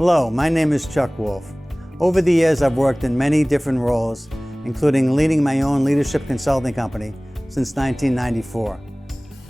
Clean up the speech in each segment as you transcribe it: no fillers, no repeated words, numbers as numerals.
Hello, my name is Chuck Wolfe. Over the years, I've worked in many different roles, including leading my own leadership consulting company since 1994.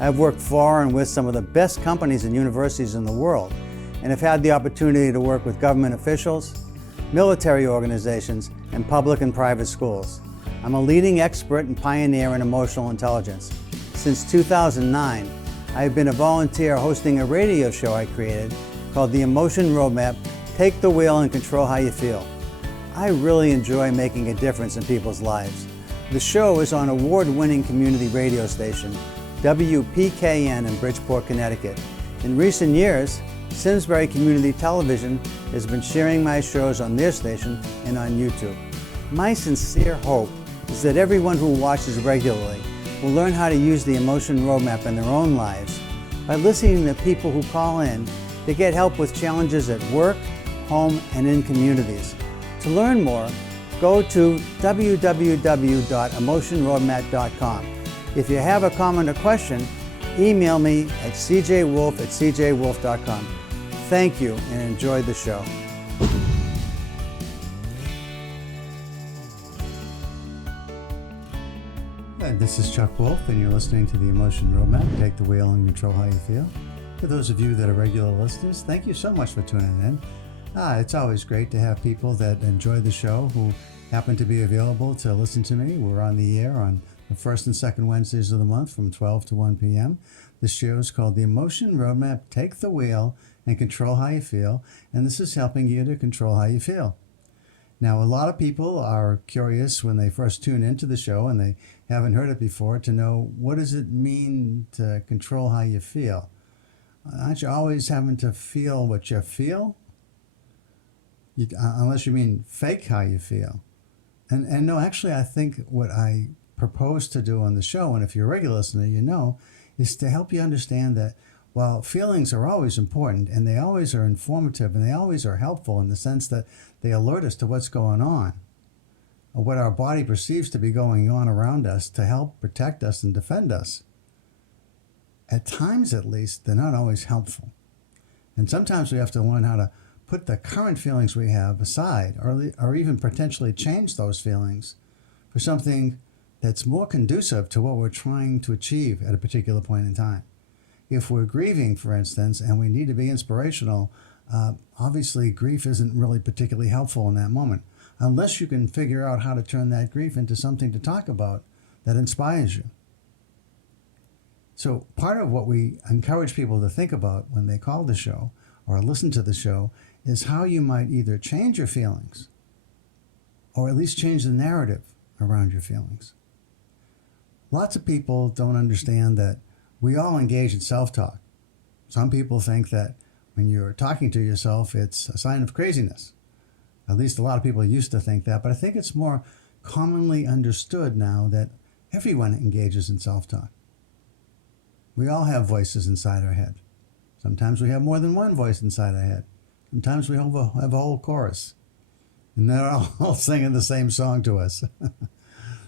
I've worked for and with some of the best companies and universities in the world, and have had the opportunity to work with government officials, military organizations, and public and private schools. I'm a leading expert and pioneer in emotional intelligence. Since 2009, I have been a volunteer hosting a radio show I created called The Emotion Roadmap: Take the Wheel and Control How You Feel. I really enjoy making a difference in people's lives. The show is on award-winning community radio station WPKN in Bridgeport, Connecticut. In recent years, Simsbury Community Television has been sharing my shows on their station and on YouTube. My sincere hope is that everyone who watches regularly will learn how to use the Emotion Roadmap in their own lives by listening to people who call in to get help with challenges at work, home, and in communities. To learn more, go to www.emotionroadmap.com. If you have a comment or question, email me at cjwolfe@cjwolfe.com. Thank you and enjoy the show. This is Chuck Wolfe, and you're listening to the Emotion Roadmap: Take the Wheel and Control How You Feel. For those of you that are regular listeners, thank you so much for tuning in. It's always great to have people that enjoy the show who happen to be available to listen to me. We're on the air on the first and second Wednesdays of the month from 12 to 1 p.m. This show is called The Emotion Roadmap: Take the Wheel and Control How You Feel, and this is helping you to control how you feel. Now, a lot of people are curious when they first tune into the show and they haven't heard it before to know, what does it mean to control how you feel? Aren't you always having to feel what you feel? Unless you mean fake how you feel. And no, actually, I think what I propose to do on the show, and if you're a regular listener, you know, is to help you understand that while feelings are always important, and they always are informative, and they always are helpful in the sense that they alert us to what's going on, or what our body perceives to be going on around us to help protect us and defend us, at times at least, they're not always helpful. And sometimes we have to learn how to put the current feelings we have aside, or even potentially change those feelings for something that's more conducive to what we're trying to achieve at a particular point in time. If we're grieving, for instance, and we need to be inspirational, obviously grief isn't really particularly helpful in that moment, unless you can figure out how to turn that grief into something to talk about that inspires you. So part of what we encourage people to think about when they call the show or listen to the show is how you might either change your feelings or at least change the narrative around your feelings. Lots of people don't understand that we all engage in self-talk. Some people think that when you're talking to yourself, it's a sign of craziness. At least a lot of people used to think that, but I think it's more commonly understood now that everyone engages in self-talk. We all have voices inside our head. Sometimes we have more than one voice inside our head. Sometimes we have a whole chorus, and they're all singing the same song to us.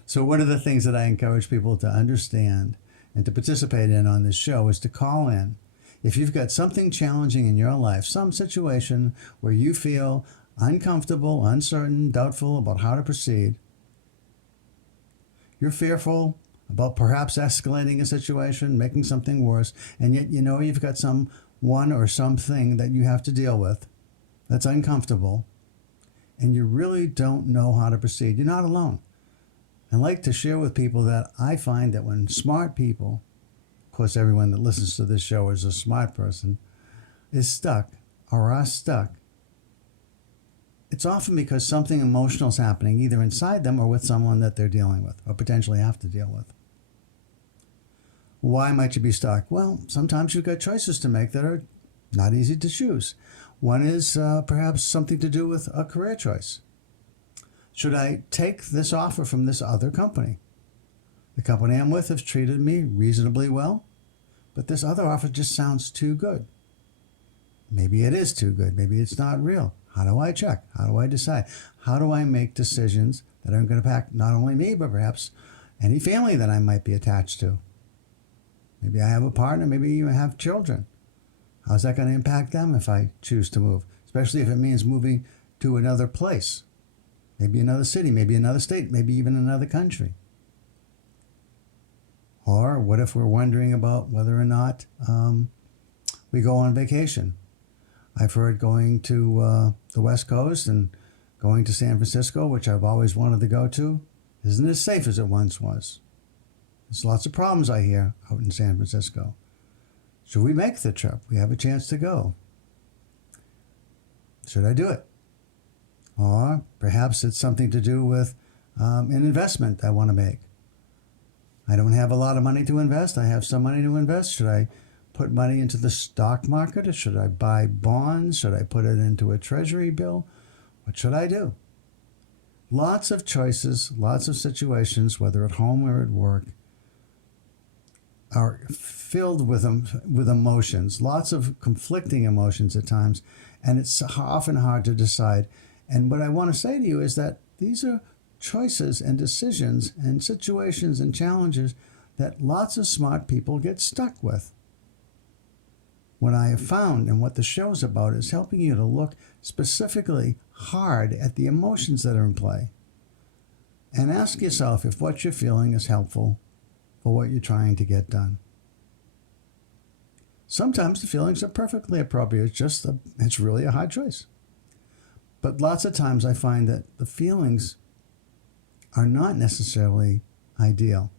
So one of the things that I encourage people to understand and to participate in on this show is to call in. If you've got something challenging in your life, some situation where you feel uncomfortable, uncertain, doubtful about how to proceed, you're fearful about perhaps escalating a situation, making something worse, and yet you know you've got someone or something that you have to deal with that's uncomfortable, and you really don't know how to proceed, you're not alone. I like to share with people that I find that when smart people, of course everyone that listens to this show is a smart person, is stuck or are stuck, it's often because something emotional is happening either inside them or with someone that they're dealing with or potentially have to deal with. Why might you be stuck? Well, sometimes you've got choices to make that are not easy to choose. One is perhaps something to do with a career choice. Should I take this offer from this other company? The company I'm with has treated me reasonably well, but this other offer just sounds too good. Maybe it is too good. Maybe it's not real. How do I check? How do I decide? How do I make decisions that are going to impact not only me, but perhaps any family that I might be attached to? Maybe I have a partner. Maybe you have children. How's that going to impact them if I choose to move? especially if it means moving to another place, maybe another city, maybe another state, maybe even another country. Or what if we're wondering about whether or not we go on vacation? I've heard going to the West Coast and going to San Francisco, which I've always wanted to go to, isn't as safe as it once was. There's lots of problems I hear out in San Francisco. Should we make the trip? We have a chance to go. Should I do it? Or perhaps it's something to do with an investment I want to make. I don't have a lot of money to invest. I have some money to invest. Should I put money into the stock market, or should I buy bonds? Should I put it into a treasury bill? What should I do? Lots of choices, lots of situations, whether at home or at work, are filled with emotions, lots of conflicting emotions at times, and it's often hard to decide. And what I want to say to you is that these are choices and decisions and situations and challenges that lots of smart people get stuck with. What I have found and what the show's about is helping you to look specifically hard at the emotions that are in play and ask yourself if what you're feeling is helpful for what you're trying to get done. Sometimes the feelings are perfectly appropriate, it's really a hard choice. But lots of times I find that the feelings are not necessarily ideal,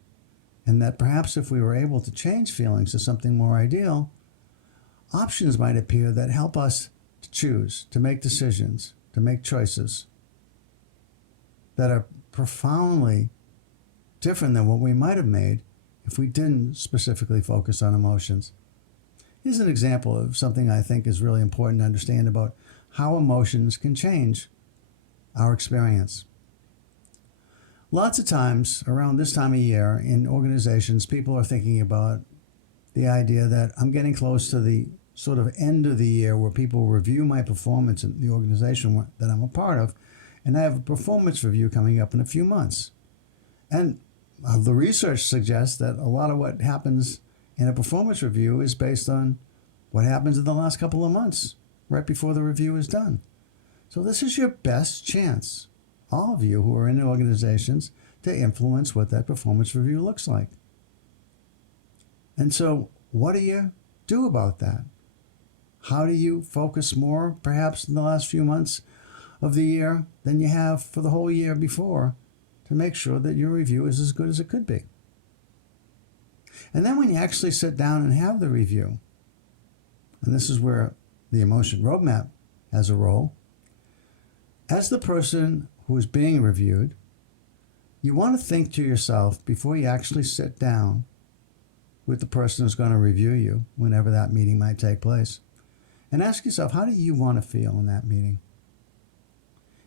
and that perhaps if we were able to change feelings to something more ideal, options might appear that help us to choose, to make decisions, to make choices that are profoundly different than what we might have made if we didn't specifically focus on emotions. Here's an example of something I think is really important to understand about how emotions can change our experience. Lots of times around this time of year in organizations, people are thinking about the idea that I'm getting close to the sort of end of the year where people review my performance in the organization that I'm a part of, and I have a performance review coming up in a few months. And the research suggests that a lot of what happens in a performance review is based on what happens in the last couple of months, right before the review is done. So this is your best chance, all of you who are in organizations, to influence what that performance review looks like. And so what do you do about that? How do you focus more, perhaps in the last few months of the year than you have for the whole year before, to make sure that your review is as good as it could be? And then when you actually sit down and have the review, and this is where the emotion roadmap has a role, as the person who is being reviewed, you want to think to yourself before you actually sit down with the person who's going to review you, whenever that meeting might take place, and ask yourself, how do you want to feel in that meeting?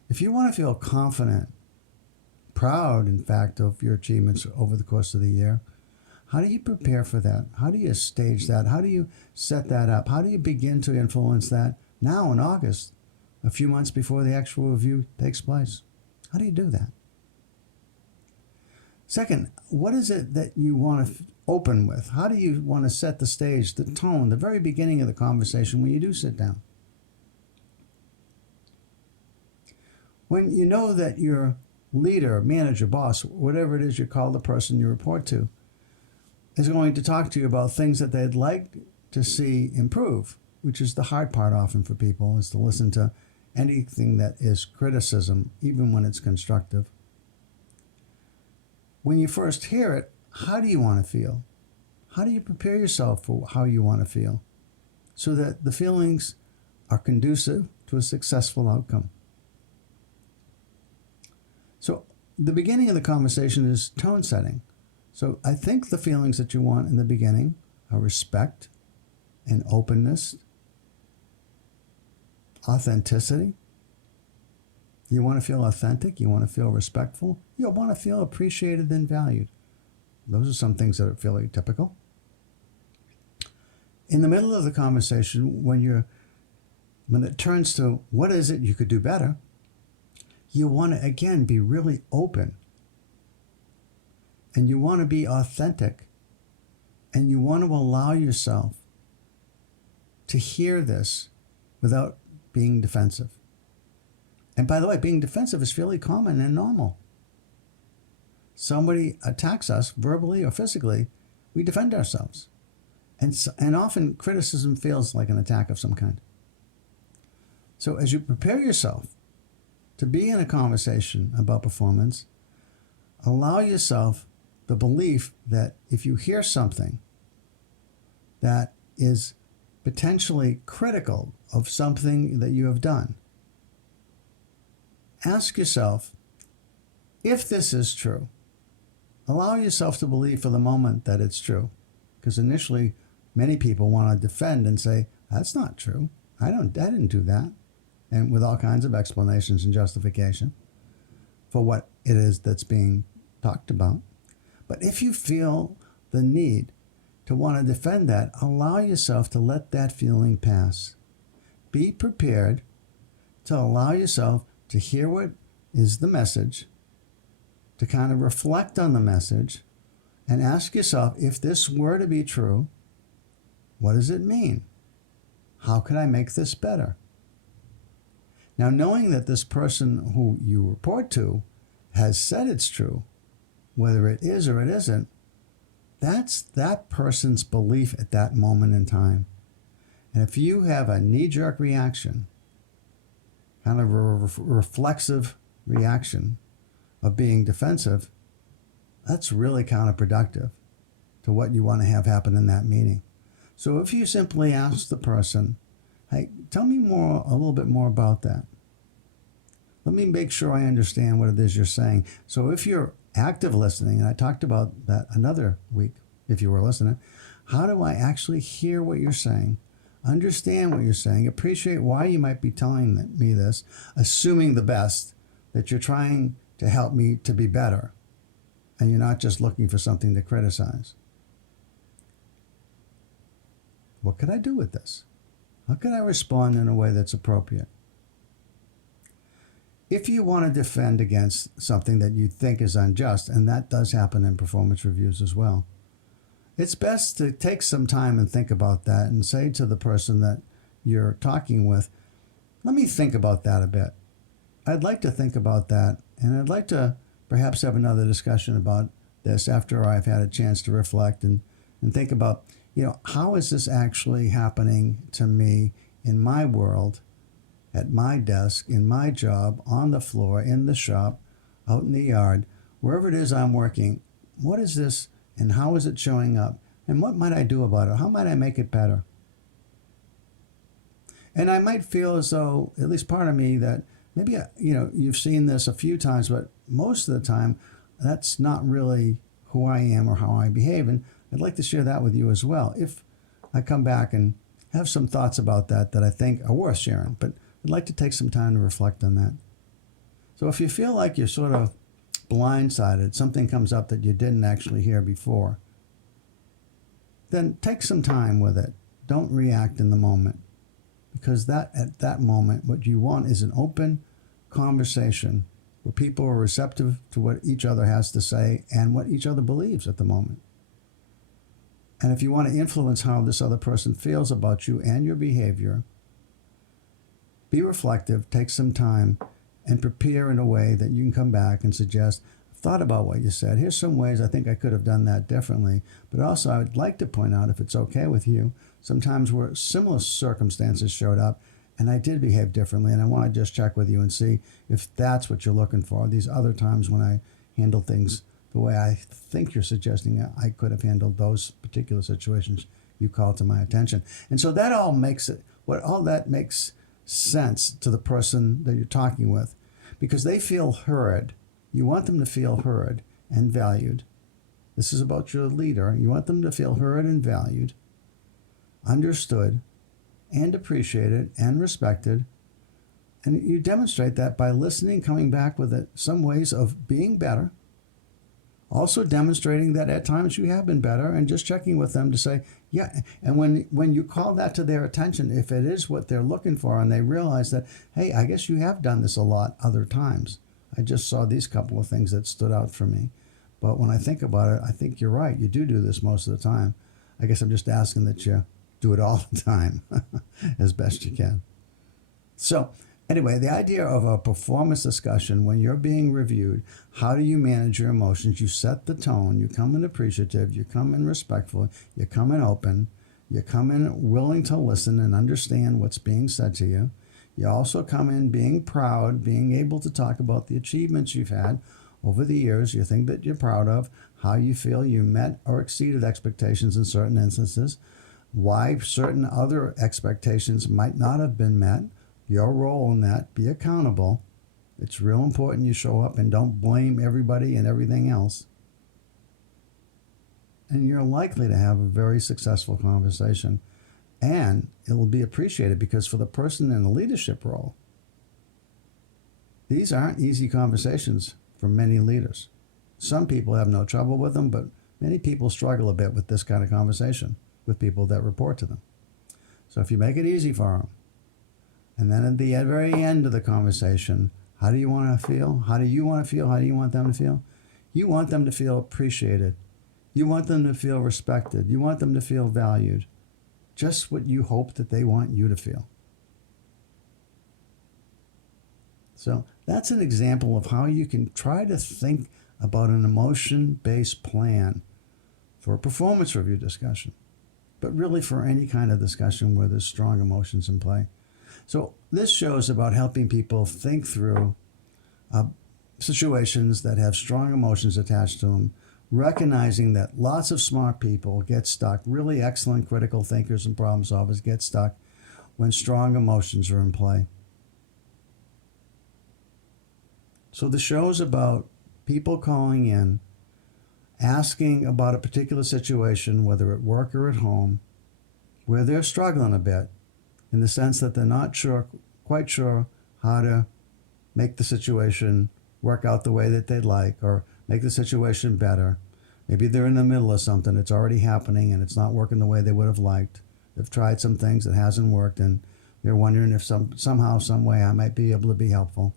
If you want to feel confident, proud, in fact, of your achievements over the course of the year, how do you prepare for that? How do you stage that? How do you set that up? How do you begin to influence that now in August, a few months before the actual review takes place? How do you do that? Second, what is it that you want to open with? How do you want to set the stage, the tone, the very beginning of the conversation when you do sit down? When you know that your leader, manager, boss, whatever it is you call the person you report to, is going to talk to you about things that they'd like to see improve, which is the hard part often for people, is to listen to anything that is criticism, even when it's constructive. When you first hear it, how do you want to feel? How do you prepare yourself for how you want to feel so that the feelings are conducive to a successful outcome? So the beginning of the conversation is tone setting. So I think the feelings that you want in the beginning are respect and openness, authenticity. You want to feel authentic. You want to feel respectful. You want to feel appreciated and valued. Those are some things that are fairly typical. In the middle of the conversation, when it turns to what is it you could do better, you want to, again, be really open. And you want to be authentic. And you want to allow yourself to hear this without being defensive. And by the way, being defensive is fairly common and normal. Somebody attacks us verbally or physically, we defend ourselves. And often criticism feels like an attack of some kind. So as you prepare yourself to be in a conversation about performance, allow yourself the belief that if you hear something that is potentially critical of something that you have done, ask yourself, if this is true, allow yourself to believe for the moment that it's true. Because initially, many people want to defend and say, that's not true. I didn't do that. And with all kinds of explanations and justification for what it is that's being talked about. But if you feel the need to want to defend that, allow yourself to let that feeling pass. Be prepared to allow yourself to hear what is the message, to kind of reflect on the message, and ask yourself, if this were to be true, what does it mean? How can I make this better? Now, knowing that this person who you report to has said it's true, whether it is or it isn't, that's that person's belief at that moment in time. And if you have a knee-jerk reaction, kind of a reflexive reaction of being defensive, that's really counterproductive to what you want to have happen in that meeting. So if you simply ask the person, hey, tell me a little bit more about that. Let me make sure I understand what it is you're saying. So if you're active listening, and I talked about that another week, if you were listening, how do I actually hear what you're saying, understand what you're saying, appreciate why you might be telling me this, assuming the best, that you're trying to help me to be better, and you're not just looking for something to criticize. What could I do with this? How could I respond in a way that's appropriate? If you want to defend against something that you think is unjust, and that does happen in performance reviews as well, it's best to take some time and think about that and say to the person that you're talking with, let me think about that a bit. I'd like to think about that, and I'd like to perhaps have another discussion about this after I've had a chance to reflect and think about, how is this actually happening to me in my world, at my desk, in my job, on the floor, in the shop, out in the yard, wherever it is I'm working. What is this, and how is it showing up? And what might I do about it? How might I make it better? And I might feel as though, at least part of me, that maybe, you've seen this a few times, but most of the time, that's not really who I am or how I behave. And I'd like to share that with you as well. If I come back and have some thoughts about that I think are worth sharing, but I'd like to take some time to reflect on that. So if you feel like you're sort of blindsided, something comes up that you didn't actually hear before, then take some time with it. Don't react in the moment. Because at that moment, what you want is an open conversation where people are receptive to what each other has to say and what each other believes at the moment. And if you want to influence how this other person feels about you and your behavior, be reflective, take some time, and prepare in a way that you can come back and suggest, I've thought about what you said. Here's some ways I think I could have done that differently. But also, I would like to point out, if it's okay with you, sometimes where similar circumstances showed up and I did behave differently, and I want to just check with you and see if that's what you're looking for. These other times when I handle things the way I think you're suggesting I could have handled those particular situations you called to my attention. And so that all makes sense to the person that you're talking with, because they feel heard. You want them to feel heard and valued. This is about your leader. You want them to feel heard and valued, understood, and appreciated and respected. And you demonstrate that by listening, coming back with some ways of being better, also demonstrating that at times you have been better, and just checking with them to say, yeah. And when you call that to their attention, if it is what they're looking for, and they realize that, hey, I guess you have done this a lot other times. I just saw these couple of things that stood out for me. But when I think about it, I think you're right. You do this most of the time. I guess I'm just asking that you do it all the time as best you can. So anyway, the idea of a performance discussion, when you're being reviewed, how do you manage your emotions? You set the tone, you come in appreciative, you come in respectful, you come in open, you come in willing to listen and understand what's being said to you. You also come in being proud, being able to talk about the achievements you've had over the years, you think that you're proud of, how you feel you met or exceeded expectations in certain instances, why certain other expectations might not have been met, your role in that, be accountable. It's real important you show up and don't blame everybody and everything else. And you're likely to have a very successful conversation. And it will be appreciated because for the person in the leadership role, these aren't easy conversations for many leaders. Some people have no trouble with them, but many people struggle a bit with this kind of conversation with people that report to them. So if you make it easy for them, and then at the very end of the conversation, how do you want to feel? How do you want to feel? How do you want them to feel? You want them to feel appreciated. You want them to feel respected. You want them to feel valued. Just what you hope that they want you to feel. So that's an example of how you can try to think about an emotion-based plan for a performance review discussion, but really for any kind of discussion where there's strong emotions in play. So this show is about helping people think through situations that have strong emotions attached to them, recognizing that lots of smart people get stuck, really excellent critical thinkers and problem solvers get stuck when strong emotions are in play. So the show is about people calling in, asking about a particular situation, whether at work or at home, where they're struggling a bit, in the sense that they're not quite sure how to make the situation work out the way that they'd like, or make the situation better. Maybe they're in the middle of something, it's already happening and it's not working the way they would have liked. They've tried some things that hasn't worked and they're wondering if somehow, some way I might be able to be helpful.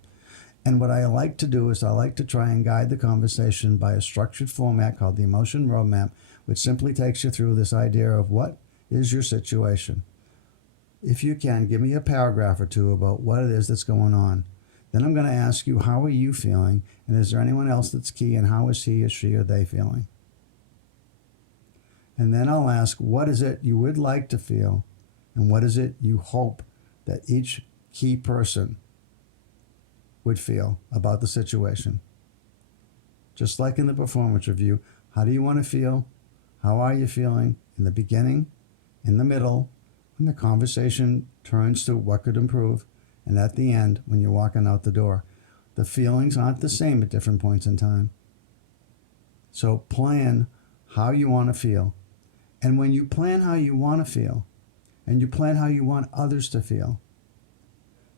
And what I like to do is I like to try and guide the conversation by a structured format called the Emotion Roadmap, which simply takes you through this idea of what is your situation. If you can, give me a paragraph or two about what it is that's going on. Then I'm going to ask you, how are you feeling? And is there anyone else that's key? And how is he or she or they feeling? And then I'll ask, what is it you would like to feel? And what is it you hope that each key person would feel about the situation? Just like in the performance review, how do you want to feel? How are you feeling in the beginning, in the middle, when the conversation turns to what could improve, and at the end, when you're walking out the door? The feelings aren't the same at different points in time. So plan how you want to feel. And when you plan how you want to feel, and you plan how you want others to feel,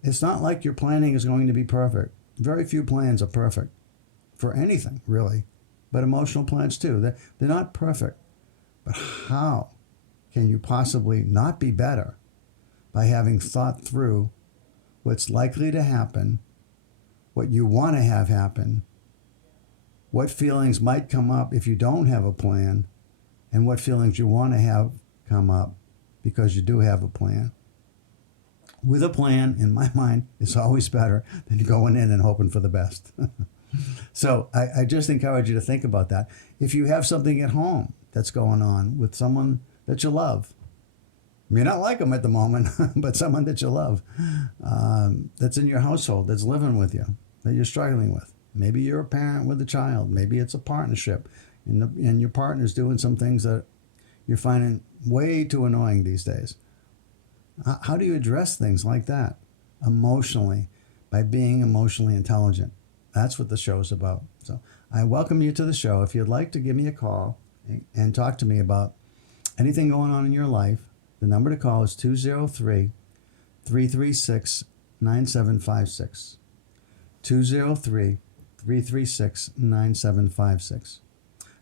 it's not like your planning is going to be perfect. Very few plans are perfect for anything, really, but emotional plans too. They're not perfect. But how can you possibly not be better by having thought through what's likely to happen, what you want to have happen, what feelings might come up if you don't have a plan, and what feelings you want to have come up because you do have a plan? With a plan, in my mind, it's always better than going in and hoping for the best. So I just encourage you to think about that. If you have something at home that's going on with someone that you love, you may not like them at the moment, but someone that you love, that's in your household, that's living with you, that you're struggling with. Maybe you're a parent with a child. Maybe it's a partnership, and your partner's doing some things that you're finding way too annoying these days. How do you address things like that? Emotionally, by being emotionally intelligent. That's what the show's about. So I welcome you to the show. If you'd like to give me a call and talk to me about anything going on in your life, the number to call is 203-336-9756. 203-336-9756.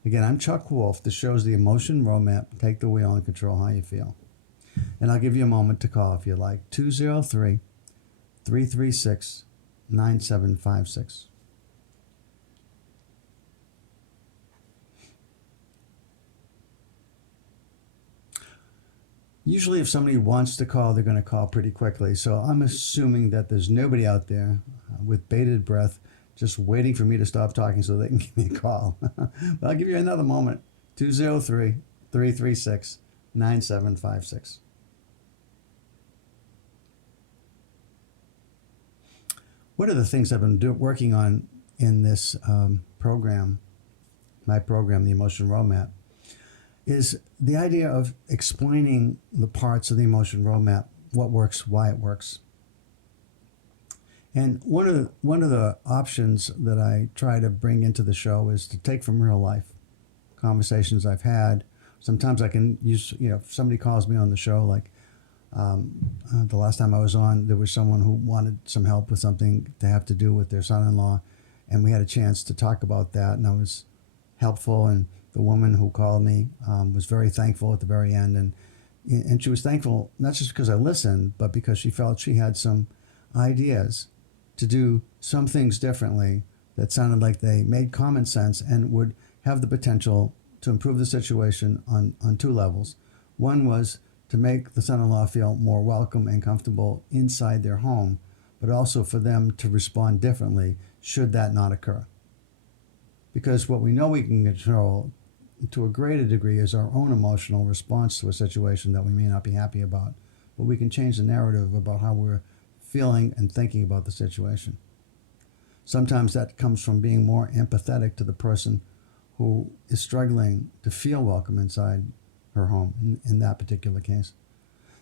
Again, I'm Chuck Wolfe. The show's the Emotion Roadmap. Take the wheel and control how you feel. And I'll give you a moment to call if you like. 203-336-9756. Usually if somebody wants to call, they're going to call pretty quickly. So I'm assuming that there's nobody out there with bated breath just waiting for me to stop talking so they can give me a call. But I'll give you another moment. 203-336-9756. One of the things I've been working on in this program, my program, the Emotion Roadmap, is the idea of explaining the parts of the Emotion Roadmap, what works, why it works. And one of the options that I try to bring into the show is to take from real life conversations I've had. Sometimes I can use, if somebody calls me on the show, like the last time I was on, there was someone who wanted some help with something to have to do with their son-in-law, and we had a chance to talk about that, and I was helpful, and the woman who called me was very thankful at the very end, and she was thankful not just because I listened, but because she felt she had some ideas to do some things differently that sounded like they made common sense and would have the potential to improve the situation on two levels. One was to make the son-in-law feel more welcome and comfortable inside their home, but also for them to respond differently should that not occur. Because what we know we can control to a greater degree is our own emotional response to a situation that we may not be happy about. But we can change the narrative about how we're feeling and thinking about the situation. Sometimes that comes from being more empathetic to the person who is struggling to feel welcome inside her home in that particular case.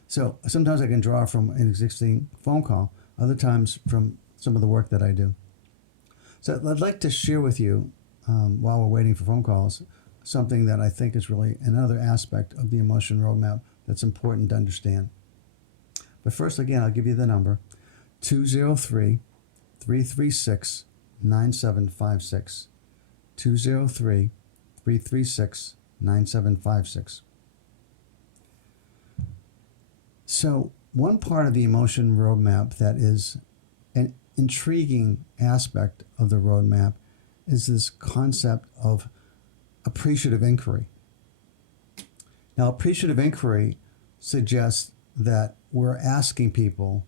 So sometimes I can draw from an existing phone call, other times from some of the work that I do. So I'd like to share with you, while we're waiting for phone calls, something that I think is really another aspect of the Emotion Roadmap that's important to understand. But first, again, I'll give you the number, 203-336-9756, 203-336-9756. So one part of the Emotion Roadmap that is an intriguing aspect of the roadmap is this concept of appreciative inquiry. Now, appreciative inquiry suggests that we're asking people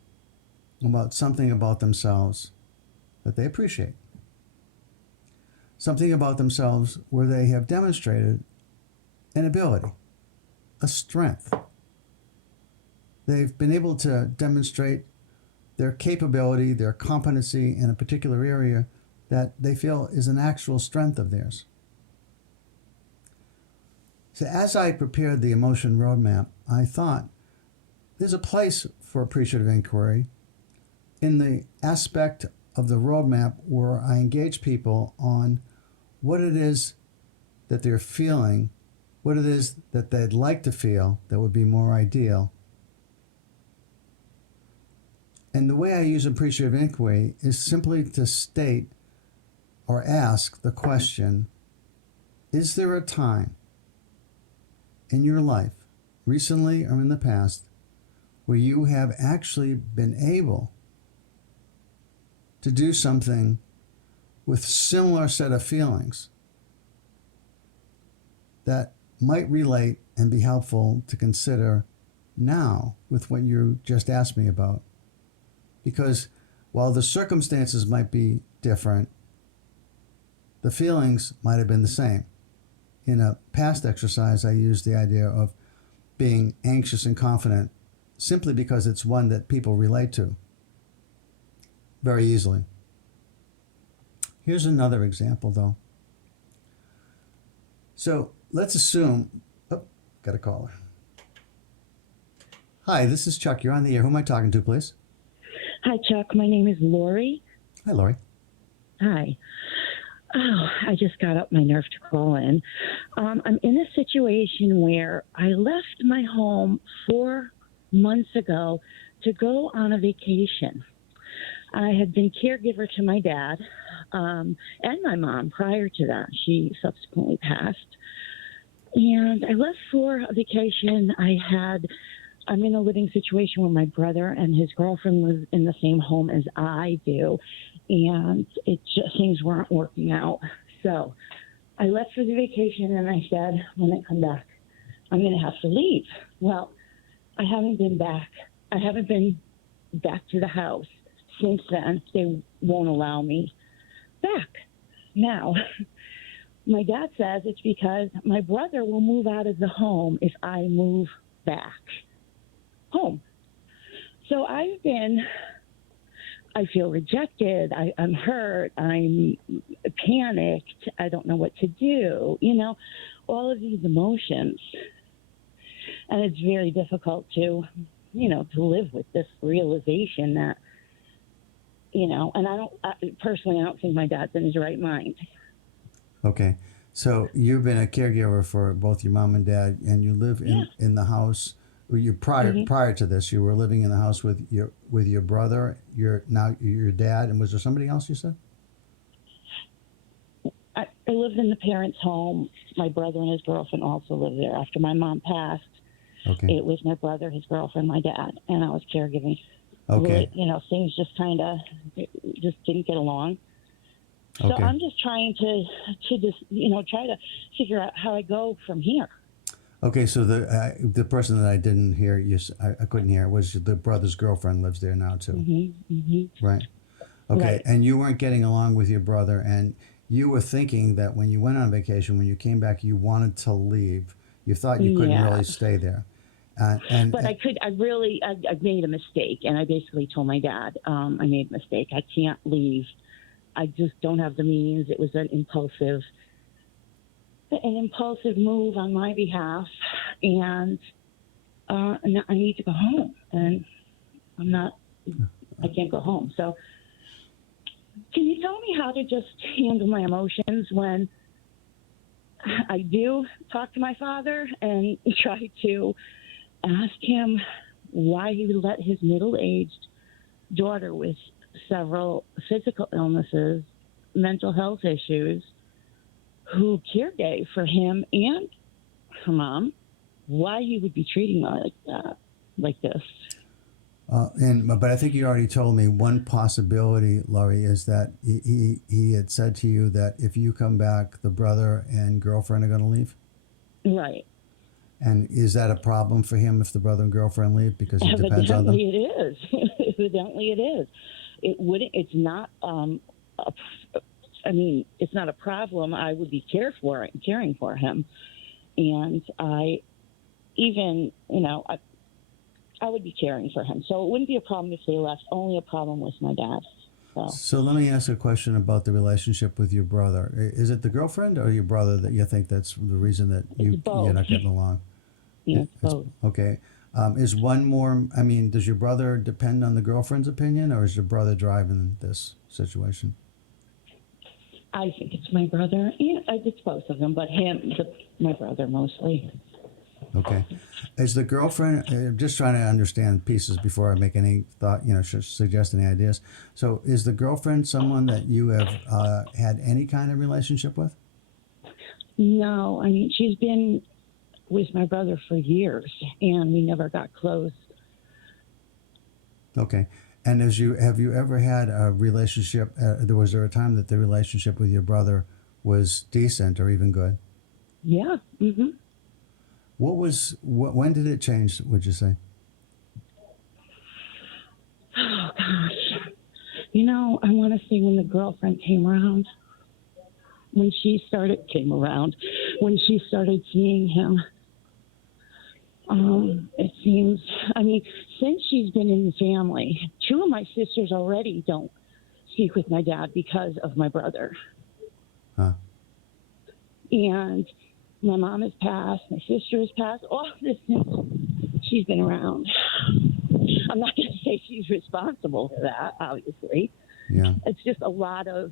about something about themselves that they appreciate. Something about themselves where they have demonstrated an ability, a strength. They've been able to demonstrate their capability, their competency in a particular area that they feel is an actual strength of theirs. So as I prepared the Emotion Roadmap, I thought there's a place for appreciative inquiry in the aspect of the roadmap where I engage people on what it is that they're feeling, what it is that they'd like to feel that would be more ideal. And the way I use appreciative inquiry is simply to state or ask the question, is there a time in your life, recently or in the past, where you have actually been able to do something with similar set of feelings that might relate and be helpful to consider now with what you just asked me about? Because while the circumstances might be different, the feelings might have been the same. In a past exercise, I used the idea of being anxious and confident simply because it's one that people relate to very easily. Here's another example, though. So let's assume, got a caller. Hi, this is Chuck. You're on the air. Who am I talking to, please? Hi, Chuck. My name is Lori. Hi, Lori. Hi. Oh, I just got up my nerve to call in. I'm in a situation where I left my home 4 months ago to go on a vacation. I had been caregiver to my dad and my mom prior to that. She subsequently passed. And I left for a vacation. I'm in a living situation where my brother and his girlfriend live in the same home as I do, and things weren't working out. So I left for the vacation, and I said, when I come back, I'm going to have to leave. Well, I haven't been back. I haven't been back to the house since then. They won't allow me back. Now, my dad says it's because my brother will move out of the home if I move back home. So I feel rejected. I'm hurt. I'm panicked. I don't know what to do. All of these emotions. And it's very difficult to live with this realization that, and personally, I don't think my dad's in his right mind. Okay. So you've been a caregiver for both your mom and dad, and you live in the house. You prior to this, you were living in the house with your brother, your dad, and was there somebody else you said? I lived in the parents' home. My brother and his girlfriend also lived there. After my mom passed, it was my brother, his girlfriend, my dad, and I was caregiving. Okay. Really, things just kind of just didn't get along. So I'm just trying to just try to figure out how I go from here. Okay, so the person that I didn't hear, I couldn't hear, was the brother's girlfriend lives there now too. Mm-hmm, mm-hmm. Right. Okay, Right. and you weren't getting along with your brother, and you were thinking that when you went on vacation, when you came back, you wanted to leave. You thought you couldn't really stay there. But I made a mistake, and I basically told my dad, I made a mistake. I can't leave. I just don't have the means. It was an impulsive move on my behalf, and I need to go home, and I can't go home. So can you tell me how to just handle my emotions when I do talk to my father and try to ask him why he would let his middle-aged daughter with several physical illnesses, mental health issues, who caregave for him and her mom, why he would be treating her like that, like this. But I think you already told me one possibility, Laurie, is that he had said to you that if you come back, the brother and girlfriend are going to leave? Right. And is that a problem for him if the brother and girlfriend leave because it depends on them? Evidently it is. Evidently it is. It's not it's not a problem. I would be caring for him. And I would be caring for him. So it wouldn't be a problem if they left, only a problem with my dad. So let me ask a question about the relationship with your brother. Is it the girlfriend or your brother that you think that's the reason that you're not getting along? Yeah, both. Okay. Is one more, does your brother depend on the girlfriend's opinion, or is your brother driving this situation? I think it's my brother. Yeah, it's both of them, but my brother mostly. Okay. Is the girlfriend, I'm just trying to understand pieces before I make any thought, suggest any ideas. So is the girlfriend someone that you have had any kind of relationship with? No, she's been with my brother for years, and we never got close. Okay. And have you ever had a relationship, was there a time that the relationship with your brother was decent or even good? Yeah. Mm-hmm. When did it change, would you say? Oh, gosh. I want to say when the girlfriend came around, when she started seeing him. It seems, since she's been in the family, two of my sisters already don't speak with my dad because of my brother. Huh. And my mom has passed, my sister has passed, all this since she's been around. I'm not going to say she's responsible for that, obviously. Yeah. It's just a lot of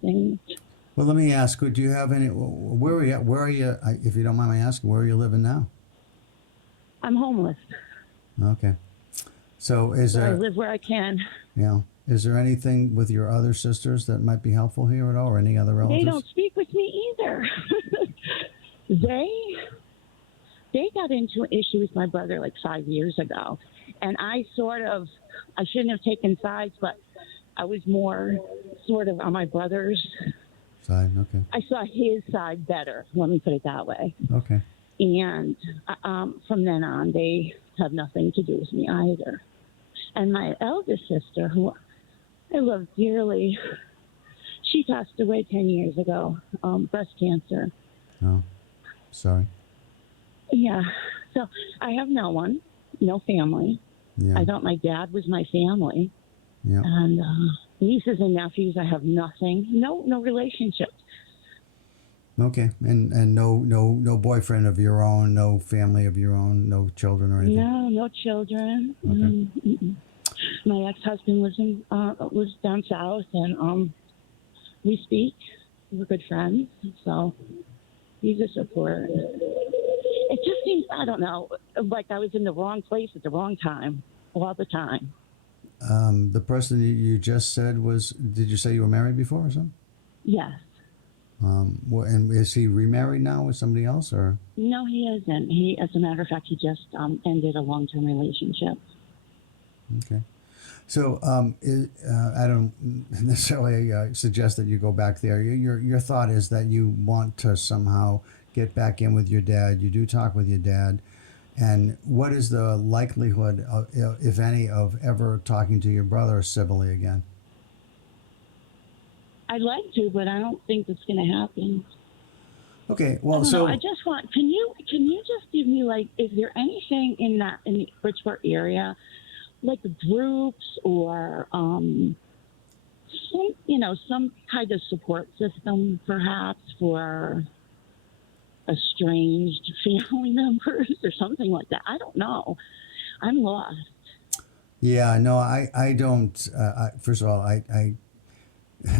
things. Well, let me ask, do you have any, where are you, if you don't mind me asking, where are you living now? I'm homeless. Okay. So I live where I can. Yeah. Is there anything with your other sisters that might be helpful here at all, or any other relatives? They don't speak with me either. They got into an issue with my brother like 5 years ago. And I shouldn't have taken sides, but I was more sort of on my brother's side. Okay. I saw his side better. Let me put it that way. Okay. And from then on, they have nothing to do with me either. And my eldest sister, who I love dearly, she passed away 10 years ago, breast cancer. Oh, sorry. Yeah. So I have no one, no family. Yeah. I thought my dad was my family. Yeah. And nieces and nephews, I have nothing. No relationships. Okay. And no boyfriend of your own, no family of your own, no children or anything? No children. Okay. My ex-husband lives down south, and we speak. We're good friends, so he's a support. It just seems, I don't know, like I was in the wrong place at the wrong time all the time. The person you just said was, did you say you were married before or something? Yes. And is he remarried now with somebody else, or? No, he isn't. As a matter of fact, he just ended a long-term relationship. Okay. So I don't necessarily suggest that you go back there. Your thought is that you want to somehow get back in with your dad. You do talk with your dad. And what is the likelihood, if any, of ever talking to your brother civilly again? I'd like to, but I don't think it's going to happen. Okay, well, I just want. Can you just give me, like, is there anything in the Bridgeport area, like groups or some kind of support system, perhaps for estranged family members or something like that? I don't know. I'm lost. Yeah, no, I don't. First of all, I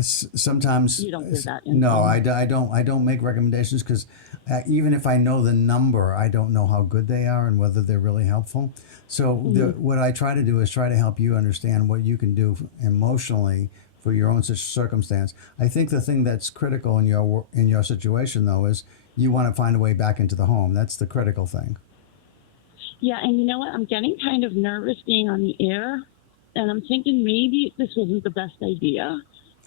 sometimes You don't give that info. no, I don't make recommendations because even if I know the number, I don't know how good they are and whether they're really helpful. So what I try to do is try to help you understand what you can do emotionally for your own circumstance. I think the thing that's critical in your situation though is you want to find a way back into the home. That's the critical thing. Yeah, and you know what? I'm getting kind of nervous being on the air, and I'm thinking maybe this wasn't the best idea.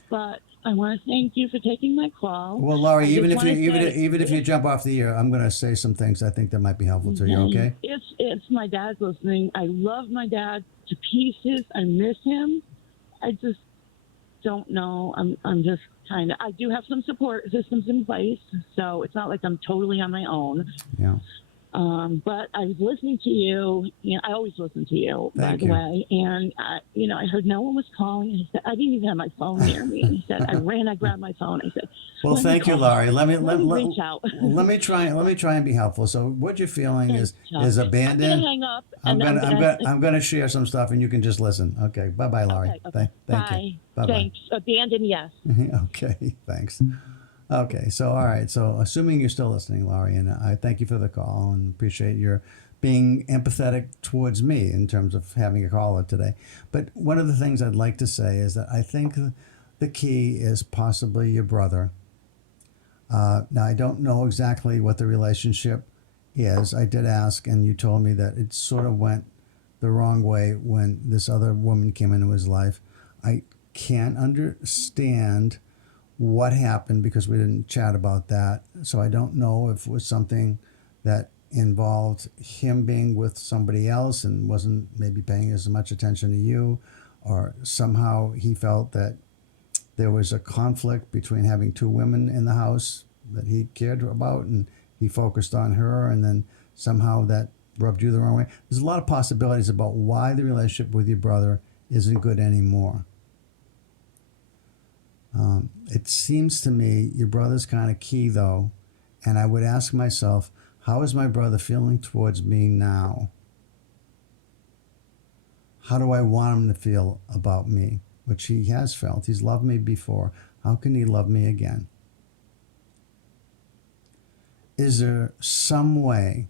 But I want to thank you for taking my call. Well, Laurie, even if you jump off the air, I'm going to say some things I think that might be helpful to you. Okay? It's my dad listening. I love my dad to pieces. I miss him. I just don't know. I'm just kind of. I do have some support systems in place, so it's not like I'm totally on my own. Yeah. But I was listening to you. I always listen to you, by the way. And I heard no one was calling. I said I didn't even have my phone near me. He said I grabbed my phone. I said, "Well, thank you, Laurie. Let me reach out. Let me try and be helpful. So what you're feeling is abandoned. I'm gonna hang up. I'm gonna share some stuff, and you can just listen. Okay. Bye, Laurie. Okay. Thank Bye. you. Bye. Thanks. Abandoned. Yes. Okay. Thanks. Okay, so all right, so assuming you're still listening, Laurie, and I thank you for the call and appreciate your being empathetic towards me in terms of having a caller today. But one of the things I'd like to say is that I think the key is possibly your brother. Now, I don't know exactly what the relationship is. I did ask, and you told me that it sort of went the wrong way when this other woman came into his life. I can't understand what happened because we didn't chat about that. So I don't know if it was something that involved him being with somebody else and wasn't maybe paying as much attention to you, or somehow he felt that there was a conflict between having two women in the house that he cared about and he focused on her, and then somehow that rubbed you the wrong way. There's a lot of possibilities about why the relationship with your brother isn't good anymore. It seems to me your brother's kind of key, though, and I would ask myself, how is my brother feeling towards me now? How do I want him to feel about me? Which he has felt. He's loved me before. How can he love me again? Is there some way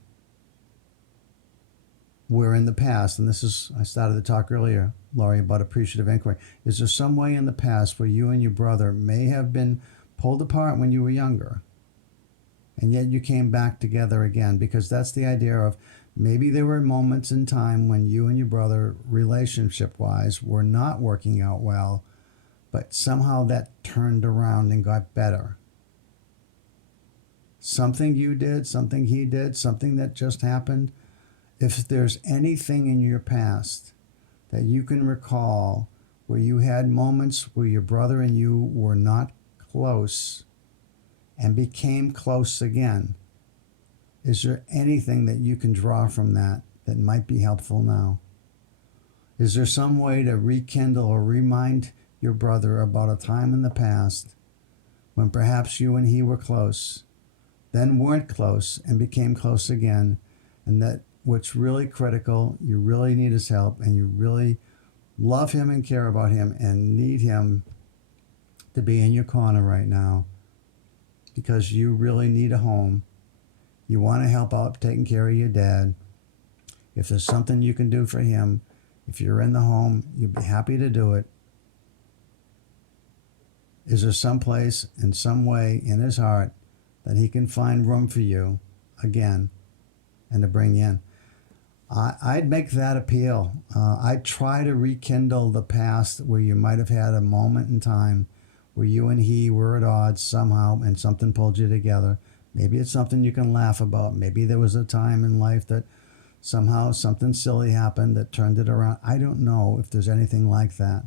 where in the past, and I started to talk earlier, Laurie, about appreciative inquiry. Is there some way in the past where you and your brother may have been pulled apart when you were younger, and yet you came back together again? Because that's the idea of maybe there were moments in time when you and your brother, relationship-wise, were not working out well, but somehow that turned around and got better. something you did, something he did, something that just happened. If there's anything in your past that you can recall where you had moments where your brother and you were not close and became close again, is there anything that you can draw from that that might be helpful now? Is there some way to rekindle or remind your brother about a time in the past when perhaps you and he were close, then weren't close and became close again, and that what's really critical, you really need his help, and you really love him and care about him and need him to be in your corner right now because you really need a home. You want to help out taking care of your dad. If there's something you can do for him, if you're in the home, you'd be happy to do it. Is there some place in some way in his heart that he can find room for you again and to bring you in? I'd make that appeal. I'd try to rekindle the past where you might have had a moment in time where you and he were at odds somehow and something pulled you together. Maybe it's something you can laugh about. Maybe there was a time in life that somehow something silly happened that turned it around. I don't know if there's anything like that.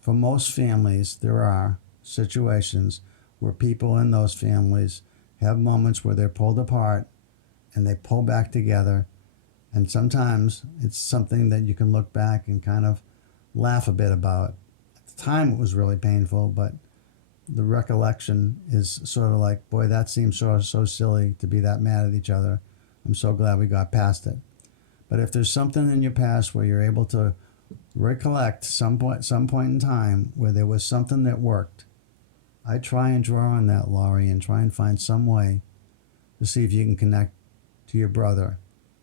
For most families, there are situations where people in those families have moments where they're pulled apart and they pull back together. And sometimes it's something that you can look back and kind of laugh a bit about. At the time, it was really painful, but the recollection is sort of like, boy, that seems so silly to be that mad at each other. I'm so glad we got past it. But if there's something in your past where you're able to recollect some point in time where there was something that worked, I try and draw on that, Laurie, and try and find some way to see if you can connect to your brother,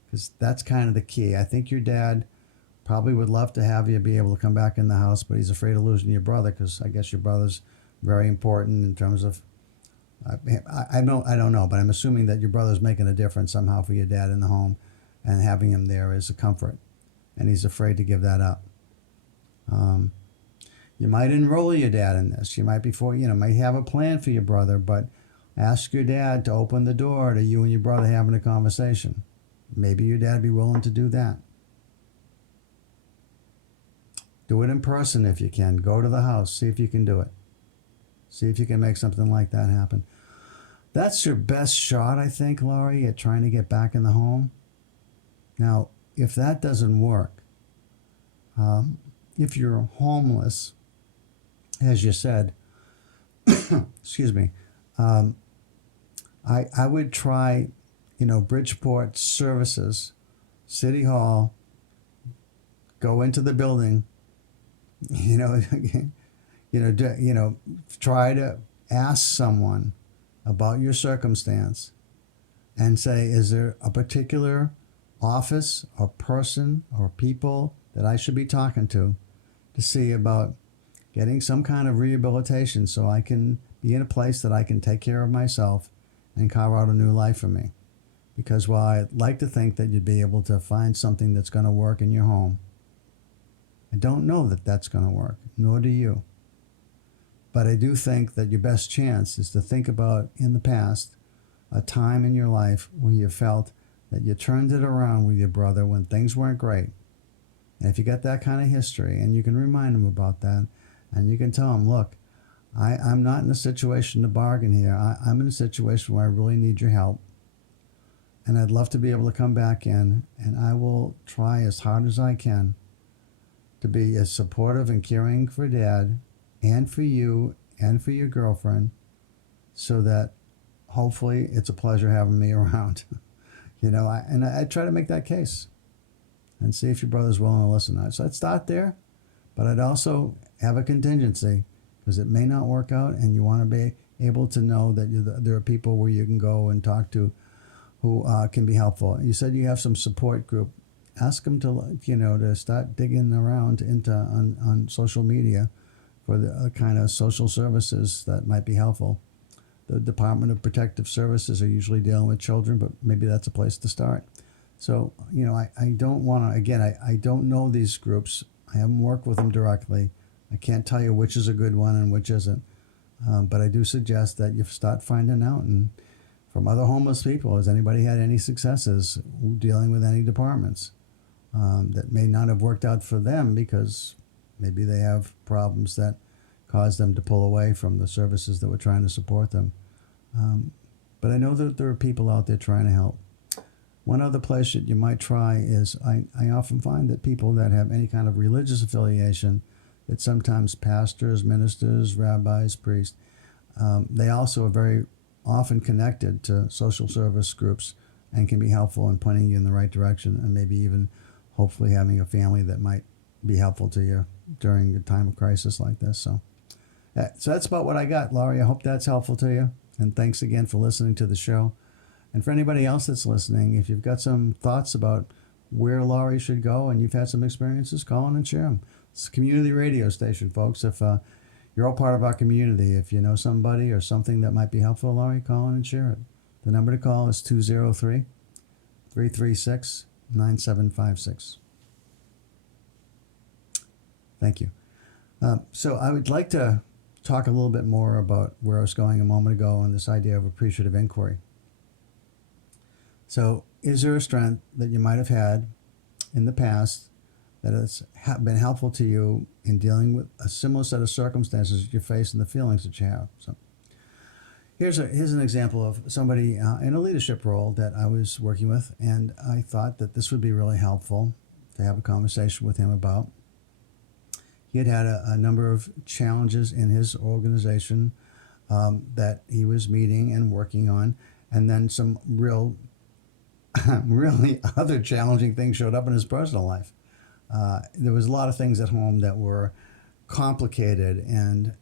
because that's kind of the key. I think your dad probably would love to have you be able to come back in the house, but he's afraid of losing your brother, because I guess your brother's very important in terms of, I don't know, but I'm assuming that your brother's making a difference somehow for your dad in the home, and having him there is a comfort, and he's afraid to give that up. You might enroll your dad in this. You might might have a plan for your brother, but ask your dad to open the door to you and your brother having a conversation. Maybe your dad be willing to do that. Do it in person if you can. Go to the house. See if you can do it. See if you can make something like that happen. That's your best shot, I think, Laurie, at trying to get back in the home. Now, if that doesn't work, if you're homeless, as you said, excuse me, I would try, Bridgeport Services, City Hall, go into the building, try to ask someone about your circumstance and say, is there a particular office or person or people that I should be talking to see about getting some kind of rehabilitation so I can be in a place that I can take care of myself and carve out a new life for me. Because while I'd like to think that you'd be able to find something that's going to work in your home, I don't know that that's going to work, nor do you. But I do think that your best chance is to think about, in the past, a time in your life where you felt that you turned it around with your brother when things weren't great. And if you got that kind of history, and you can remind him about that, and you can tell him, look, I'm not in a situation to bargain here. I'm in a situation where I really need your help. And I'd love to be able to come back in, and I will try as hard as I can to be as supportive and caring for Dad and for you and for your girlfriend, so that hopefully it's a pleasure having me around. I try to make that case and see if your brother's willing to listen. So I'd start there, but I'd also have a contingency, because it may not work out, and you want to be able to know that there are people where you can go and talk to who can be helpful. You said you have some support group. Ask them to start digging around on social media for the kind of social services that might be helpful. The Department of Protective Services are usually dealing with children, but maybe that's a place to start. So, I don't want to, again, I don't know these groups. I haven't worked with them directly. I can't tell you which is a good one and which isn't. But I do suggest that you start finding out and from other homeless people. Has anybody had any successes dealing with any departments that may not have worked out for them because maybe they have problems that cause them to pull away from the services that were trying to support them. But I know that there are people out there trying to help. One other place that you might try is I often find that people that have any kind of religious affiliation, that sometimes pastors, ministers, rabbis, priests, they also are very often connected to social service groups and can be helpful in pointing you in the right direction, and maybe even hopefully having a family that might be helpful to you during a time of crisis like this. So that's about what I got, Laurie. I hope that's helpful to you. And thanks again for listening to the show. And for anybody else that's listening, if you've got some thoughts about where Laurie should go and you've had some experiences, call in and share them. It's a community radio station, folks. If you're all part of our community, if you know somebody or something that might be helpful, Laurie, call in and share it. The number to call is 203-336-9756. Thank you. So I would like to talk a little bit more about where I was going a moment ago on this idea of appreciative inquiry. So is there a strength that you might have had in the past that has been helpful to you in dealing with a similar set of circumstances that you face and the feelings that you have? So here's an example of somebody in a leadership role that I was working with, and I thought that this would be really helpful to have a conversation with him about. He had a number of challenges in his organization that he was meeting and working on, and then some really other challenging things showed up in his personal life. There was a lot of things at home that were complicated and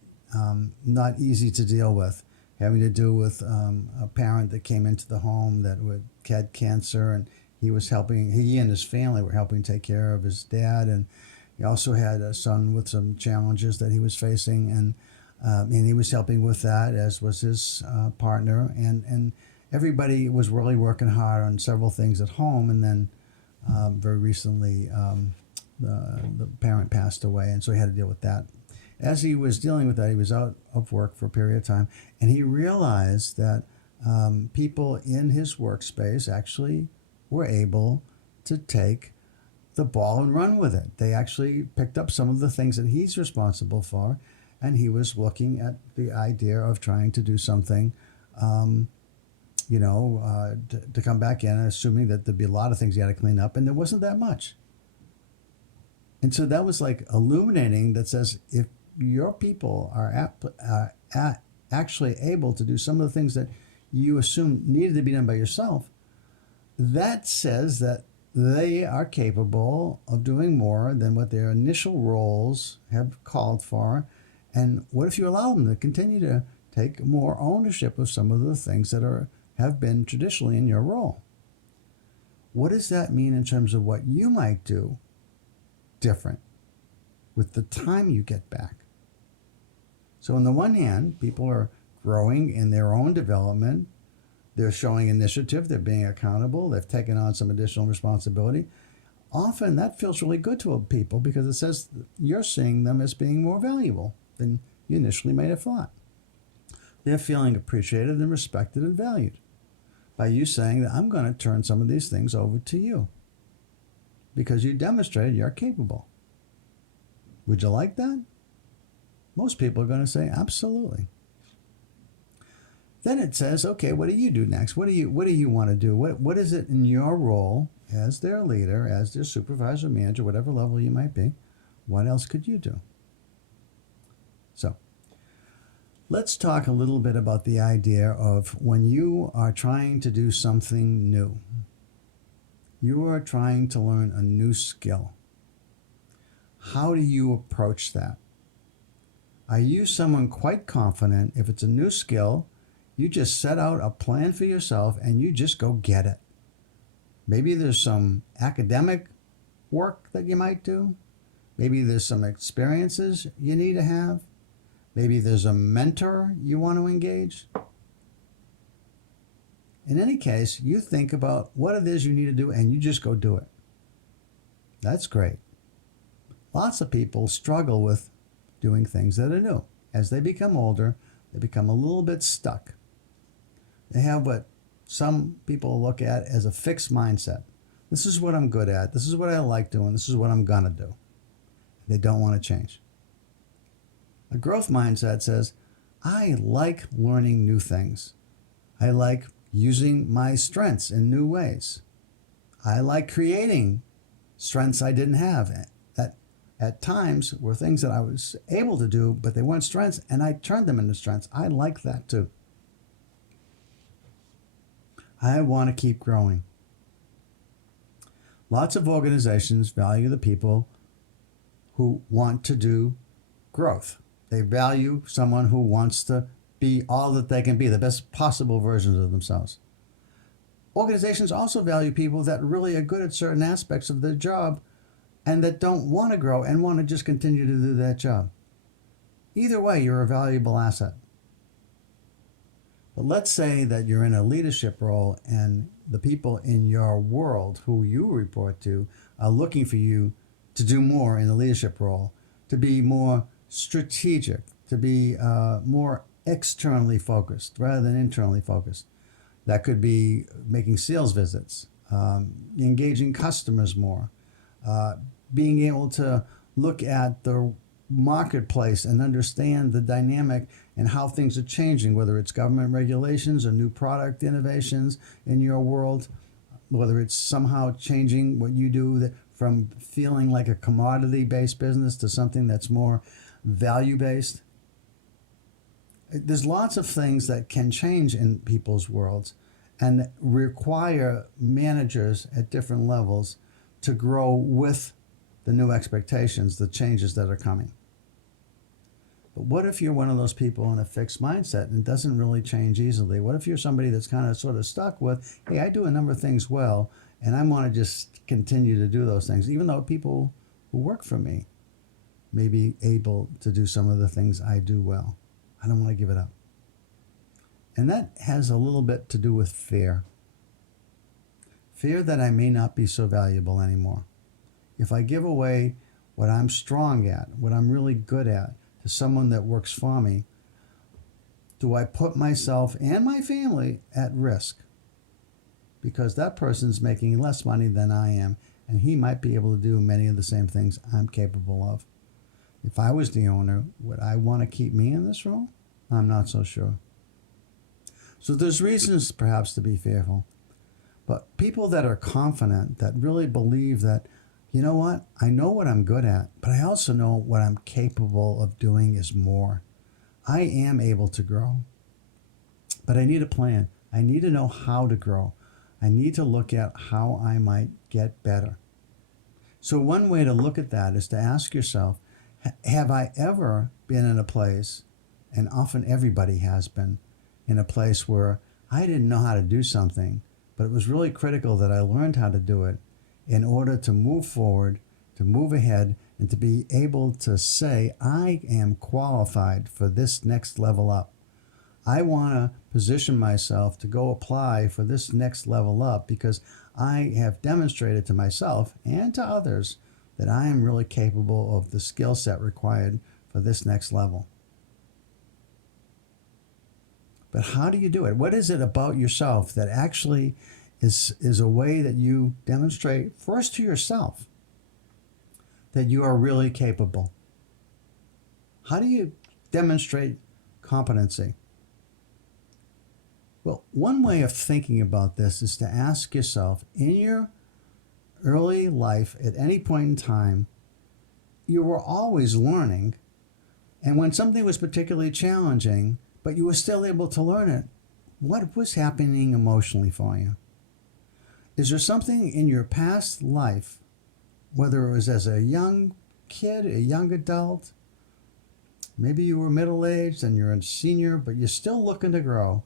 not easy to deal with, having to do with a parent that came into the home that had cancer, and he and his family were helping take care of his dad, and he also had a son with some challenges that he was facing, and he was helping with that, as was his partner, and everybody was really working hard on several things at home. And then very recently the parent passed away, and so he had to deal with that. As he was dealing with that, he was out of work for a period of time, and he realized that people in his workspace actually were able to take the ball and run with it. They actually picked up some of the things that he's responsible for, and he was looking at the idea of trying to do something, to come back in, assuming that there'd be a lot of things he had to clean up, and there wasn't that much. And so that was like illuminating, that says if your people are actually able to do some of the things that you assume needed to be done by yourself, that says that they are capable of doing more than what their initial roles have called for. And what if you allow them to continue to take more ownership of some of the things that have been traditionally in your role? What does that mean in terms of what you might do different with the time you get back? So on the one hand, people are growing in their own development. They're showing initiative. They're being accountable. They've taken on some additional responsibility. Often that feels really good to people because it says you're seeing them as being more valuable than you initially may have thought. They're feeling appreciated and respected and valued by you saying that I'm going to turn some of these things over to you because you demonstrated you're capable. Would you like that? Most people are going to say absolutely. Then it says, okay, what do you do next? What do you want to do? What is it in your role as their leader, as their supervisor, manager, whatever level you might be? What else could you do? So let's talk a little bit about the idea of when you are trying to do something new. You are trying to learn a new skill. How do you approach that? Are you someone quite confident if it's a new skill, you just set out a plan for yourself and you just go get it? Maybe there's some academic work that you might do. Maybe there's some experiences you need to have. Maybe there's a mentor you want to engage. In any case, you think about what it is you need to do and you just go do it. That's great. Lots of people struggle with doing things that are new. As they become older, they become a little bit stuck. They have what some people look at as a fixed mindset. This is what I'm good at. This is what I like doing. This is what I'm going to do. They don't want to change. A growth mindset says, I like learning new things. I like using my strengths in new ways. I like creating strengths I didn't have that at times were things that I was able to do, but they weren't strengths, and I turned them into strengths. I like that too. I want to keep growing. Lots of organizations value the people who want to do growth. They value someone who wants to be all that they can be, the best possible versions of themselves. Organizations also value people that really are good at certain aspects of their job and that don't want to grow and want to just continue to do that job. Either way, you're a valuable asset. But let's say that you're in a leadership role and the people in your world who you report to are looking for you to do more in the leadership role, to be more strategic, to be more externally focused rather than internally focused. That could be making sales visits, engaging customers more, being able to look at the marketplace and understand the dynamic and how things are changing, whether it's government regulations or new product innovations in your world, whether it's somehow changing what you do from feeling like a commodity-based business to something that's more value-based. There's lots of things that can change in people's worlds and require managers at different levels to grow with the new expectations, the changes that are coming. But what if you're one of those people in a fixed mindset and it doesn't really change easily? What if you're somebody that's kind of sort of stuck with, hey, I do a number of things well, and I want to just continue to do those things, even though people who work for me may be able to do some of the things I do well. I don't want to give it up. And that has a little bit to do with fear. Fear that I may not be so valuable anymore. If I give away what I'm strong at, what I'm really good at, to someone that works for me, do I put myself and my family at risk? Because that person's making less money than I am, and he might be able to do many of the same things I'm capable of. If I was the owner, would I want to keep me in this role? I'm not so sure. So there's reasons perhaps to be fearful. But people that are confident, that really believe that, you know what, I know what I'm good at, but I also know what I'm capable of doing is more. I am able to grow. But I need a plan. I need to know how to grow. I need to look at how I might get better. So one way to look at that is to ask yourself, have I ever been in a place, and often everybody has been, in a place where I didn't know how to do something, but it was really critical that I learned how to do it in order to move forward, to move ahead, and to be able to say, I am qualified for this next level up. I want to position myself to go apply for this next level up because I have demonstrated to myself and to others that I am really capable of the skill set required for this next level. But how do you do it? What is it about yourself that actually is a way that you demonstrate first to yourself that you are really capable? How do you demonstrate competency? Well, one way of thinking about this is to ask yourself, in your early life, at any point in time, you were always learning, and when something was particularly challenging, but you were still able to learn it, what was happening emotionally for you? Is there something in your past life, whether it was as a young kid, a young adult, maybe you were middle-aged and you're a senior, but you're still looking to grow?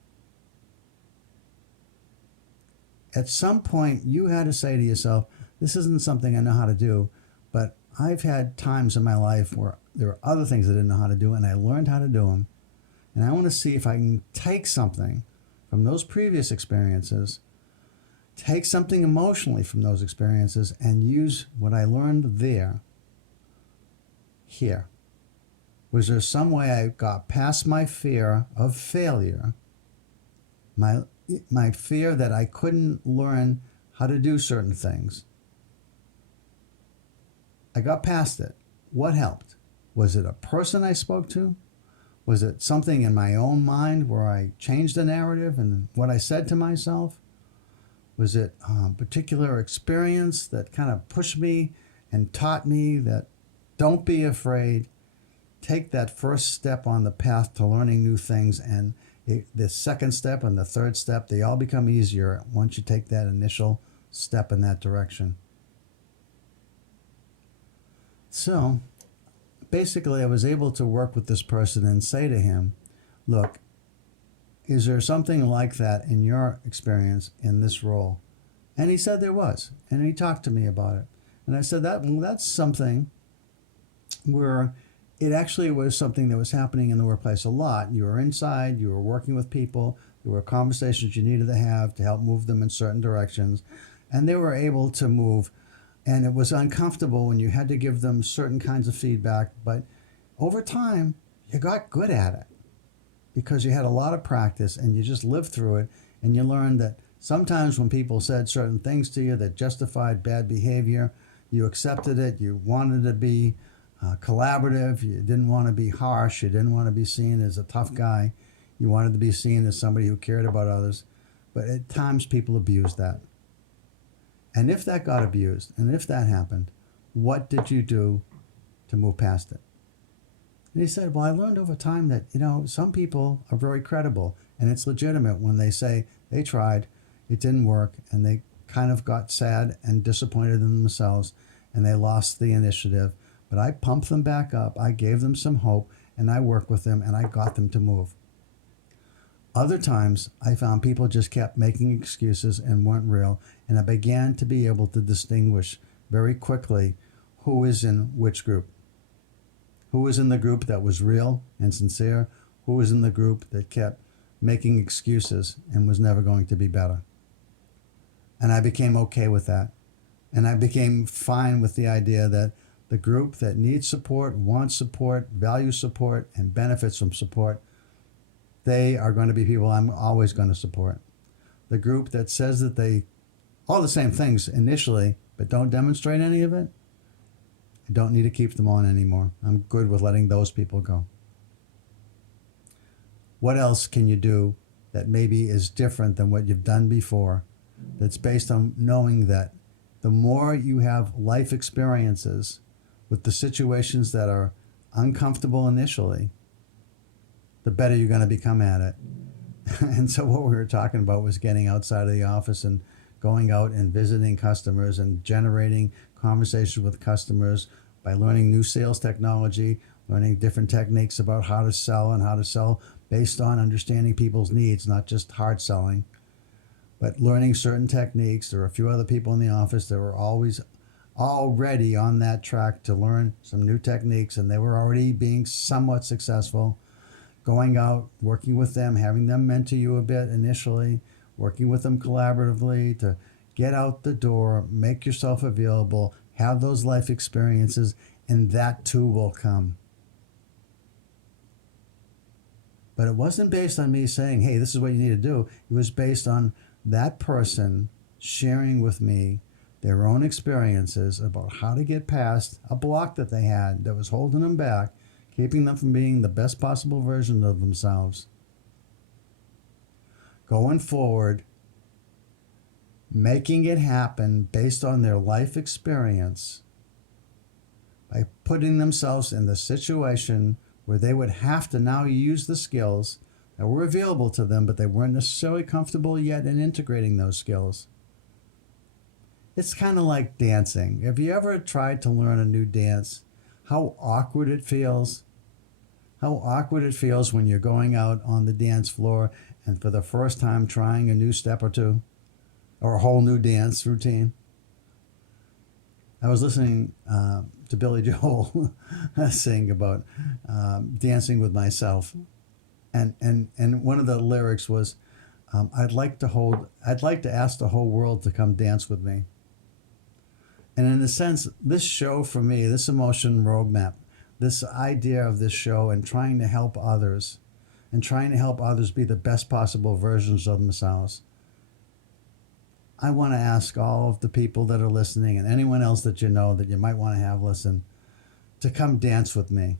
At some point, you had to say to yourself, this isn't something I know how to do, but I've had times in my life where there were other things I didn't know how to do, and I learned how to do them. And I want to see if I can take something from those previous experiences, take something emotionally from those experiences, and use what I learned there, here. Was there some way I got past my fear of failure, my my fear that I couldn't learn how to do certain things. I got past it. What helped? Was it a person I spoke to? Was it something in my own mind where I changed the narrative and what I said to myself? Was it a particular experience that kind of pushed me and taught me that don't be afraid, take that first step on the path to learning new things, and the second step and the third step, they all become easier once you take that initial step in that direction. So basically, I was able to work with this person and say to him, look, is there something like that in your experience in this role? And he said there was. And he talked to me about it. And I said, that's something where it actually was something that was happening in the workplace a lot. You were inside, you were working with people, there were conversations you needed to have to help move them in certain directions. And they were able to move. And it was uncomfortable when you had to give them certain kinds of feedback. But over time, you got good at it because you had a lot of practice and you just lived through it. And you learned that sometimes when people said certain things to you that justified bad behavior, you accepted it. You wanted to be collaborative. You didn't want to be harsh. You didn't want to be seen as a tough guy. You wanted to be seen as somebody who cared about others. But at times people abused that. And if that got abused, and if that happened, what did you do to move past it? And he said, well, I learned over time that, some people are very credible, and it's legitimate when they say they tried, it didn't work, and they kind of got sad and disappointed in themselves, and they lost the initiative. But I pumped them back up, I gave them some hope, and I worked with them, and I got them to move. Other times, I found people just kept making excuses and weren't real, and I began to be able to distinguish very quickly who is in which group. Who was in the group that was real and sincere, who was in the group that kept making excuses and was never going to be better. And I became okay with that. And I became fine with the idea that the group that needs support, wants support, values support, and benefits from support, they are going to be people I'm always going to support. The group that says that they, all the same things initially, but don't demonstrate any of it, I don't need to keep them on anymore. I'm good with letting those people go. What else can you do that maybe is different than what you've done before, that's based on knowing that the more you have life experiences with the situations that are uncomfortable initially, the better you're going to become at it. And so what we were talking about was getting outside of the office and going out and visiting customers and generating conversations with customers by learning new sales technology, learning different techniques about how to sell and how to sell based on understanding people's needs, not just hard selling, but learning certain techniques. There were a few other people in the office that were always already on that track to learn some new techniques, and they were already being somewhat successful. Going out, working with them, having them mentor you a bit initially, working with them collaboratively to get out the door, make yourself available, have those life experiences, and that too will come. But it wasn't based on me saying, hey, this is what you need to do. It was based on that person sharing with me their own experiences about how to get past a block that they had that was holding them back, keeping them from being the best possible version of themselves. Going forward, making it happen based on their life experience by putting themselves in the situation where they would have to now use the skills that were available to them, but they weren't necessarily comfortable yet in integrating those skills. It's kind of like dancing. Have you ever tried to learn a new dance? How awkward it feels? How awkward it feels when you're going out on the dance floor and for the first time trying a new step or two, or a whole new dance routine. I was listening to Billy Joel sing about dancing with myself, and one of the lyrics was, I'd like to ask the whole world to come dance with me. And in a sense, this show for me, this emotion roadmap, this idea of this show and trying to help others and trying to help others be the best possible versions of themselves. I want to ask all of the people that are listening and anyone else that you know that you might want to have listen to come dance with me.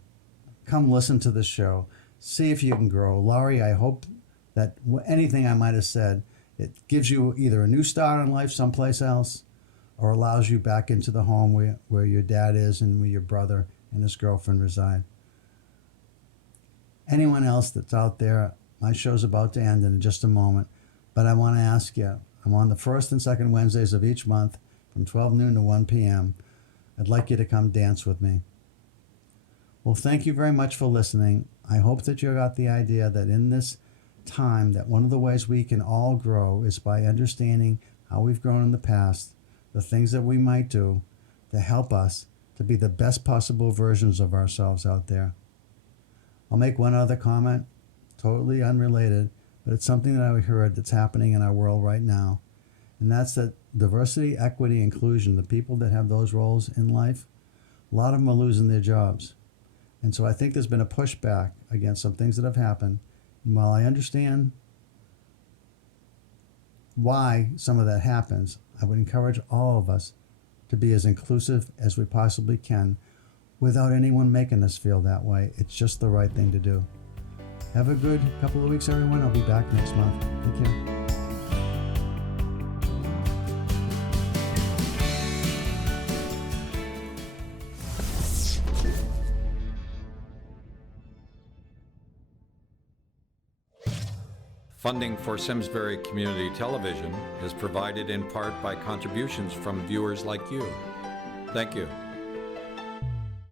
Come listen to the show. See if you can grow. Laurie, I hope that anything I might have said, it gives you either a new start on life someplace else or allows you back into the home where your dad is and where your brother and his girlfriend reside. Anyone else that's out there, my show's about to end in just a moment, but I want to ask you, I'm on the first and second Wednesdays of each month from 12 noon to 1 p.m. I'd like you to come dance with me. Well, thank you very much for listening. I hope that you got the idea that in this time that one of the ways we can all grow is by understanding how we've grown in the past, the things that we might do to help us to be the best possible versions of ourselves out there. I'll make one other comment, totally unrelated, but it's something that I heard that's happening in our world right now. And that's that diversity, equity, inclusion, the people that have those roles in life, a lot of them are losing their jobs. And so I think there's been a pushback against some things that have happened. And while I understand why some of that happens, I would encourage all of us to be as inclusive as we possibly can without anyone making us feel that way. It's just the right thing to do. Have a good couple of weeks, everyone. I'll be back next month. Take care. Funding for Simsbury Community Television is provided in part by contributions from viewers like you. Thank you.